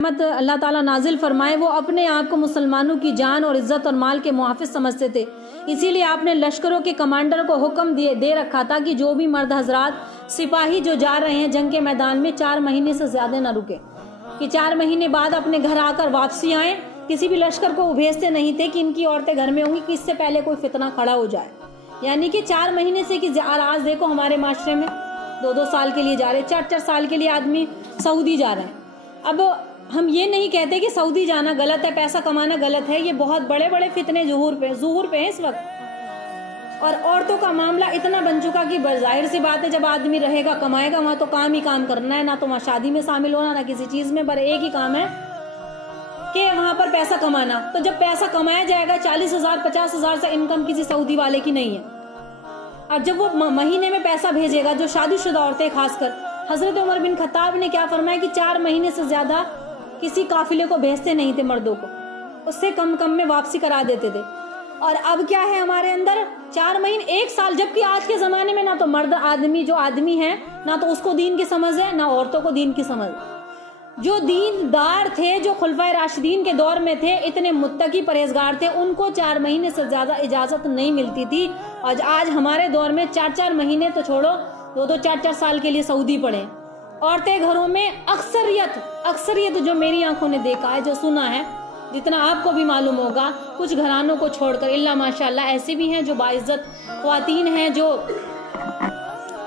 رحمت اللہ تعالیٰ نازل فرمائے، وہ اپنے آپ کو مسلمانوں کی جان اور عزت اور مال کے محافظ سمجھتے تھے، اسی لیے آپ نے لشکروں کے کمانڈر کو حکم دے رکھا تھا کہ جو بھی مرد حضرات سپاہی جو جا رہے ہیں جنگ کے میدان میں 4 مہینے سے زیادہ نہ رکے، کہ 4 مہینے بعد اپنے گھر آ کر واپسی آئیں۔ کسی بھی لشکر کو وہ بھیجتے نہیں تھے کہ ان کی عورتیں گھر میں ہوں گی کہ اس سے پہلے کوئی فتنہ کھڑا ہو جائے، یعنی کہ 4 مہینے سے کہ آج دیکھو ہمارے معاشرے میں 2-2 سال کے لیے جا رہے، 4-4 سال کے لیے آدمی سعودی جا رہے ہیں۔ اب ہم یہ نہیں کہتے کہ سعودی جانا غلط ہے، پیسہ کمانا غلط ہے، یہ بہت بڑے بڑے فتنے ظہور پہ ہیں اس وقت، اور عورتوں کا معاملہ اتنا بن چکا کہ ظاہر سی بات ہے جب آدمی رہے گا کمائے گا وہاں تو کام ہی کام کرنا ہے، نہ تو وہاں شادی میں شامل ہونا نہ کسی چیز میں، پر ایک ہی کام ہے کہ وہاں پر پیسہ کمانا۔ تو جب پیسہ کمایا جائے گا 40,000 50,000 سے انکم کسی سعودی والے کی نہیں ہے، اور جب وہ مہینے میں پیسہ بھیجے گا جو شادی شدہ عورتیں خاص کر، حضرت عمر بن خطاب نے کیا فرمایا کہ 4 مہینے سے زیادہ کسی قافلے کو بھیجتے نہیں تھے مردوں کو، اس سے کم میں واپسی کرا دیتے تھے۔ اور اب کیا ہے ہمارے اندر 4 مہینے 1 سال، جبکہ آج کے زمانے میں نہ تو مرد جو آدمی ہے نہ تو اس کو دین کی سمجھ ہے نہ عورتوں کو دین کی سمجھ۔ جو دیندار تھے، جو خلفائے راشدین کے دور میں تھے، اتنے متقی پرہیزگار تھے، ان کو 4 مہینے سے زیادہ اجازت نہیں ملتی تھی، اور آج ہمارے دور میں 4-4 مہینے تو چھوڑو 2-2 4-4 سال کے لیے سعودی پڑے۔ عورتیں گھروں میں اکثریت جو میری آنکھوں نے دیکھا ہے، جو سنا ہے، جتنا آپ کو بھی معلوم ہوگا، کچھ گھرانوں کو چھوڑ کر اللہ ماشاءاللہ ایسے بھی ہیں جو باعزت خواتین ہیں، جو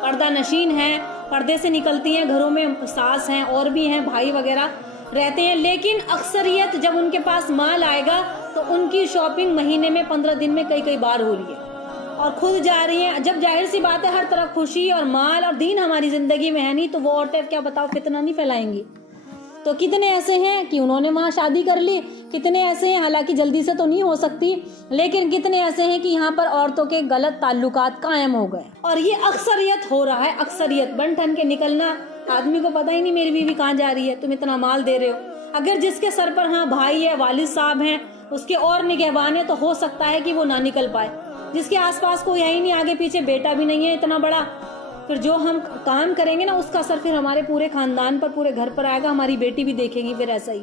پردہ نشین ہیں، پردے سے نکلتی ہیں، گھروں میں ساس ہیں اور بھی ہیں، بھائی وغیرہ رہتے ہیں، لیکن اکثریت جب ان کے پاس مال آئے گا تو ان کی شاپنگ مہینے میں 15 دن میں کئی بار ہو رہی ہے اور خود جا رہی ہیں۔ جب ظاہر سی بات ہے ہر طرف خوشی اور مال اور دین ہماری زندگی میں ہے نہیں تو وہ عورتیں کیا بتاؤ فتنہ نہیں پھیلائیں گی۔ تو کتنے ایسے ہیں کہ انہوں نے وہاں شادی کر لی، کتنے ایسے ہیں حالانکہ جلدی سے تو نہیں ہو سکتی، لیکن کتنے ایسے ہیں کہ یہاں پر عورتوں کے غلط تعلقات قائم ہو گئے، اور یہ اکثریت ہو رہا ہے، اکثریت بن ٹھن کے نکلنا، آدمی کو پتہ ہی نہیں میری بیوی کہاں جا رہی ہے، تم اتنا مال دے رہے ہو۔ اگر جس کے سر پر ہاں بھائی ہے، والد صاحب ہیں، اس کے اور نگہبان ہے تو ہو سکتا ہے کہ وہ نہ نکل پائے، جس کے آس پاس کوئی ہے ہی نہیں، آگے پیچھے بیٹا بھی نہیں ہے اتنا بڑا، پھر جو ہم کام کریں گے نا اس کا اثر پھر ہمارے پورے خاندان پر، پورے گھر پر آئے گا، ہماری بیٹی بھی دیکھیں گی پھر ایسا ہی۔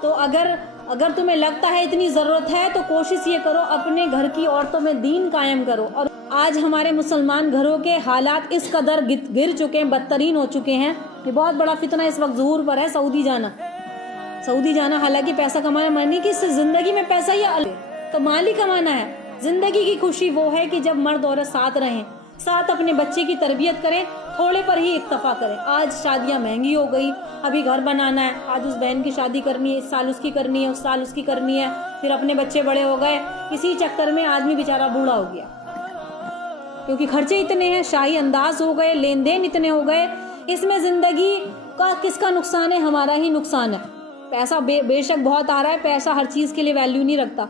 تو اگر تمہیں لگتا ہے اتنی ضرورت ہے تو کوشش یہ کرو اپنے گھر کی عورتوں میں دین قائم کرو۔ اور آج ہمارے مسلمان گھروں کے حالات اس قدر گر چکے ہیں، بدترین ہو چکے ہیں، یہ بہت بڑا فتنہ اس وقت ظہور پر ہے، سعودی جانا، حالانکہ پیسہ کمانا مانی کہ اس زندگی میں پیسہ ہی تو مال ہی کمانا ہے۔ زندگی کی خوشی وہ ہے کہ جب مرد عورت ساتھ رہیں، ساتھ اپنے بچے کی تربیت کریں، تھوڑے پر ہی اکتفا کریں۔ آج شادیاں مہنگی ہو گئی، ابھی گھر بنانا ہے، آج اس بہن کی شادی کرنی ہے، اس سال اس کی کرنی ہے، اس سال اس کی کرنی ہے، پھر اپنے بچے بڑے ہو گئے، اسی چکر میں آدمی بیچارہ بوڑھا ہو گیا، کیونکہ خرچے اتنے ہیں، شاہی انداز ہو گئے، لین دین اتنے ہو گئے، اس میں زندگی کا کس کا نقصان ہے؟ ہمارا ہی نقصان ہے۔ پیسہ بے شک بہت آ رہا ہے، پیسہ ہر چیز کے لیے ویلیو نہیں رکھتا۔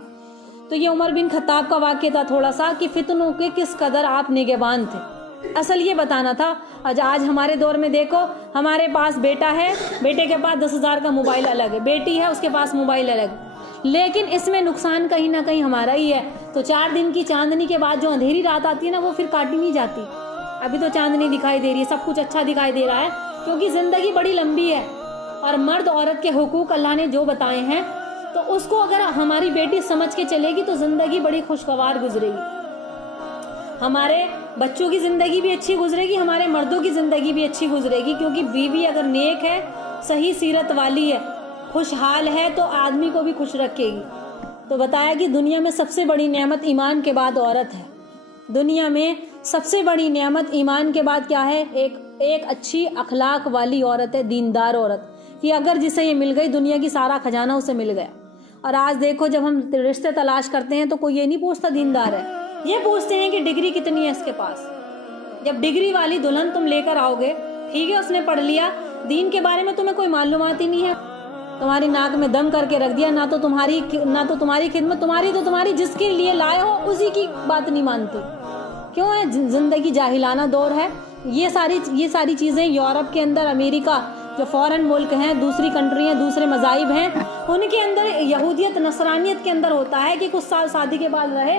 تو یہ عمر بن خطاب کا واقعہ تھا تھوڑا سا کہ فتنوں کے کس قدر آپ نگہبان تھے، اصل یہ بتانا تھا۔ آج ہمارے دور میں دیکھو، ہمارے پاس بیٹا ہے، بیٹے کے پاس 10,000 کا موبائل الگ ہے، بیٹی ہے اس کے پاس موبائل الگ، لیکن اس میں نقصان کہیں نہ کہیں ہمارا ہی ہے۔ تو 4 دن کی چاندنی کے بعد جو اندھیری رات آتی ہے نا وہ پھر کاٹی نہیں جاتی، ابھی تو چاندنی دکھائی دے رہی ہے، سب کچھ اچھا دکھائی دے رہا ہے، کیونکہ زندگی بڑی لمبی ہے، اور مرد عورت کے حقوق اللہ نے جو بتائے ہیں تو اس کو اگر ہماری بیٹی سمجھ کے چلے گی تو زندگی بڑی خوشگوار گزرے گی، ہمارے بچوں کی زندگی بھی اچھی گزرے گی، ہمارے مردوں کی زندگی بھی اچھی گزرے گی، کیونکہ بیوی اگر نیک ہے، صحیح سیرت والی ہے، خوشحال ہے تو آدمی کو بھی خوش رکھے گی۔ تو بتایا کہ دنیا میں سب سے بڑی نعمت ایمان کے بعد عورت ہے، دنیا میں سب سے بڑی نعمت ایمان کے بعد کیا ہے؟ ایک اچھی اخلاق والی عورت ہے، دیندار عورت، کہ اگر جسے یہ مل گئی دنیا کی سارا خزانہ اسے مل گیا۔ اور آج دیکھو جب ہم رشتے تلاش کرتے ہیں تو کوئی یہ نہیں پوچھتا دیندار ہے، یہ پوچھتے ہیں کہ ڈگری کتنی ہے اس کے پاس۔ جب ڈگری والی دلہن تم لے کر آؤ گے، ٹھیک ہے اس نے پڑھ لیا، دین کے بارے میں تمہیں کوئی معلومات ہی نہیں ہے، تمہاری ناک میں دم کر کے رکھ دیا، نہ تو تمہاری خدمت، تمہاری جس کے لیے لائے ہو اسی کی بات نہیں مانتی، کیوں ہے؟ زندگی جاہلانہ دور ہے۔ یہ ساری چیزیں یورپ کے اندر، امریکہ جو فورن ملک ہیں، دوسری کنٹری ہیں، دوسرے مذاہب ہیں، ان کے اندر یہودیت نصرانیت کے اندر ہوتا ہے کہ کچھ سال شادی کے بعد رہے